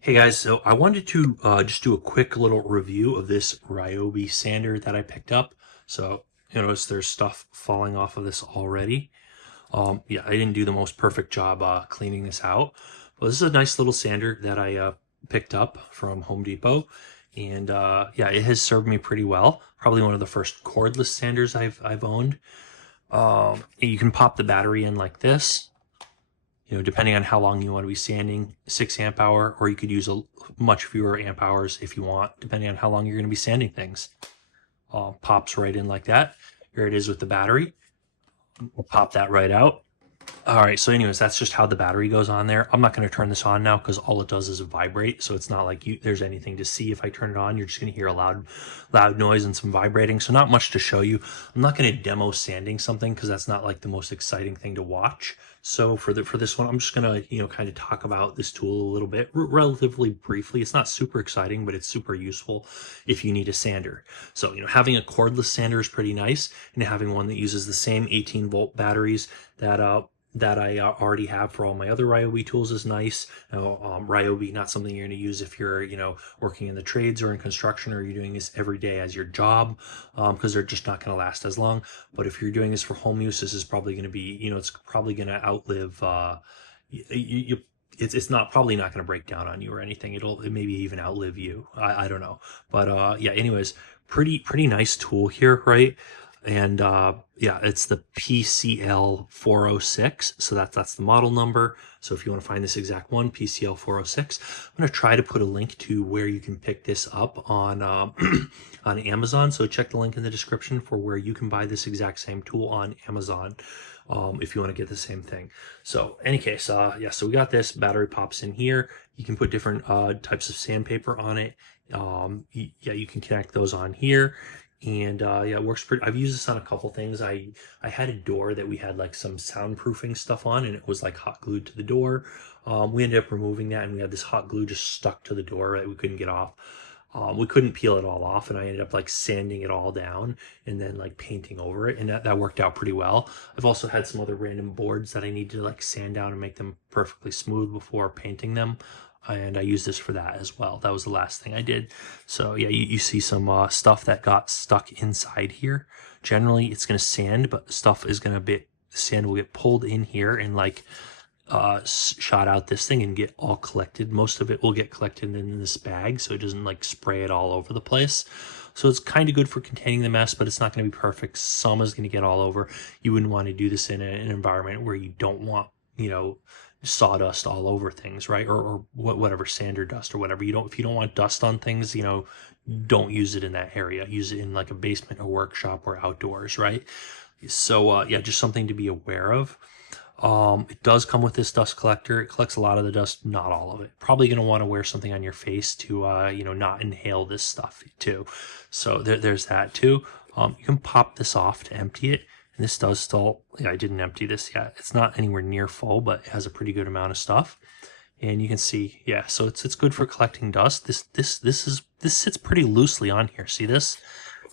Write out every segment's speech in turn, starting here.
Hey guys, so I wanted to just do a quick little review of this Ryobi sander that I picked up. So you notice there's stuff falling off of this already. Yeah, I didn't do the most perfect job cleaning this out. But this is a nice little sander that I picked up from Home Depot. And yeah, it has served me pretty well. Probably one of the first cordless sanders I've owned. You can pop the battery in like this, depending on how long you want to be sanding, 6 amp hour, or you could use a much fewer amp hours if you want, depending on how long you're going to be sanding things. Pops right in like that. Here it is with the battery. We'll pop that right out. All right, so anyways, that's just how the battery goes on there. I'm not going to turn this on now because all it does is vibrate, so it's not like there's anything to see if I turn it on. You're just going to hear a loud noise and some vibrating, so not much to show you. I'm not going to demo sanding something because that's not like the most exciting thing to watch. So for this one, I'm just going to kind of talk about this tool a little bit, relatively briefly. It's not super exciting, but it's super useful if you need a sander. So having a cordless sander is pretty nice, and having one that uses the same 18-volt batteries that I already have for all my other Ryobi tools is nice. Ryobi, not something you're going to use if you're, working in the trades or in construction, or you're doing this every day as your job, because they're just not going to last as long. But if you're doing this for home use, this is probably going to be, it's probably going to outlive, it's not probably not going to break down on you or anything. It maybe even outlive you. I don't know. But yeah, anyways, pretty nice tool here, right? And yeah, it's the PCL406. So that's the model number. So if you want to find this exact one, PCL406, I'm going to try to put a link to where you can pick this up on on Amazon. So check the link in the description for where you can buy this exact same tool on Amazon. If you want to get the same thing. So any case, yeah, so we got this battery pops in here. You can put different types of sandpaper on it. Yeah, you can connect those on here. And yeah, it works pretty. I've used this on a couple things. I had a door that we had like some soundproofing stuff on, and it was like hot glued to the door. We ended up removing that, and we had this hot glue just stuck to the door that we couldn't get off. We couldn't peel it all off, and I ended up like sanding it all down and then like painting over it, and that worked out pretty well. I've also had some other random boards that I need to like sand down and make them perfectly smooth before painting them, and I used this for that as well. That was the last thing I did. So yeah, you see some stuff that got stuck inside here. Generally, it's going to sand, but stuff is going to sand will get pulled in here and like shot out this thing and get all collected. Most of it will get collected in this bag, so it doesn't like spray it all over the place. So it's kind of good for containing the mess, but it's not going to be perfect. Some is going to get all over. You wouldn't want to do this in an environment where you don't want, sawdust all over things, right? Or whatever, sander dust or whatever. If you don't want dust on things, don't use it in that area. Use it in like a basement, a workshop, or outdoors, right? So yeah, just something to be aware of. It does come with this dust collector. It collects a lot of the dust, not all of it. Probably going to want to wear something on your face to, not inhale this stuff too. So there's that too. You can pop this off to empty it. And this does still, yeah, I didn't empty this yet. It's not anywhere near full, but it has a pretty good amount of stuff. And you can see, yeah, so it's good for collecting dust. This sits pretty loosely on here. See this?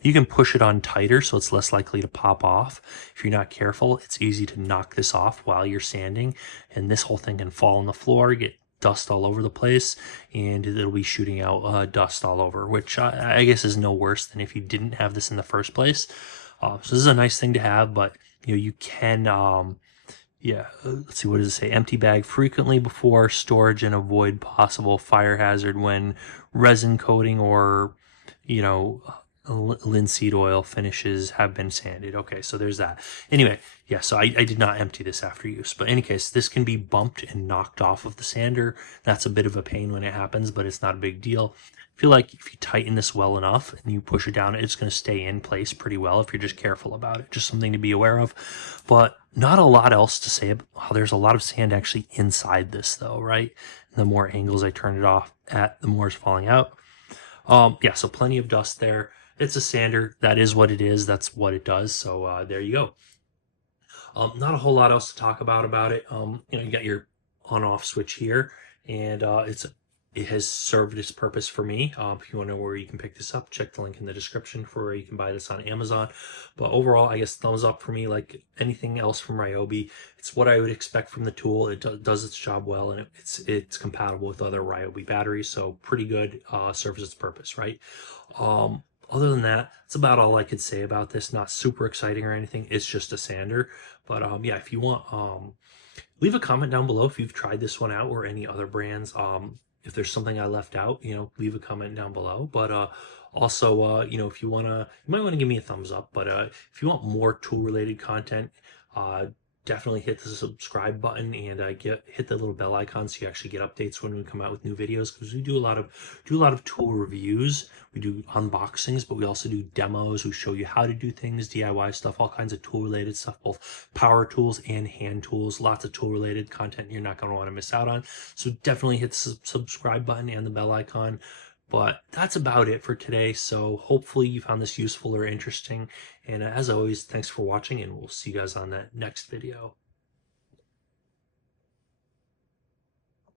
You can push it on tighter so it's less likely to pop off. If you're not careful, it's easy to knock this off while you're sanding, and this whole thing can fall on the floor, get dust all over the place, and it'll be shooting out dust all over, which I guess is no worse than if you didn't have this in the first place. So this is a nice thing to have, but you can yeah, let's see, what does it say? Empty bag frequently before storage and avoid possible fire hazard when resin coating or, you know, linseed oil finishes have been sanded. Okay, so there's that. Anyway, yeah, so I did not empty this after use. But in any case, this can be bumped and knocked off of the sander. That's a bit of a pain when it happens, but it's not a big deal. I feel like if you tighten this well enough and you push it down, it's going to stay in place pretty well if you're just careful about it. Just something to be aware of. But not a lot else to say. There's a lot of sand actually inside this though, right? And the more angles I turn it off at, the more it's falling out. Yeah, so plenty of dust there. It's a sander. That is what it is. That's what it does. So there you go. Not a whole lot else to talk about it. You got your on-off switch here, and it's it has served its purpose for me. If you want to know where you can pick this up, check the link in the description for where you can buy this on Amazon. But overall, I guess thumbs up for me. Like anything else from Ryobi, it's what I would expect from the tool. It does its job well, and it's compatible with other Ryobi batteries, so pretty good. Serves its purpose, right? Other than that, that's about all I could say about this. Not super exciting or anything. It's just a sander. But yeah, if you want, leave a comment down below if you've tried this one out or any other brands. If there's something I left out, leave a comment down below. But also, if you you might want to give me a thumbs up. But if you want more tool related content, uh, definitely hit the subscribe button and hit the little bell icon so you actually get updates when we come out with new videos, because we do a lot of tool reviews. We do unboxings, but we also do demos. We show you how to do things, DIY stuff, all kinds of tool related stuff, both power tools and hand tools. Lots of tool related content you're not going to want to miss out on. So definitely hit the subscribe button and the bell icon. But that's about it for today. So hopefully you found this useful or interesting. And as always, thanks for watching, and we'll see you guys on that next video.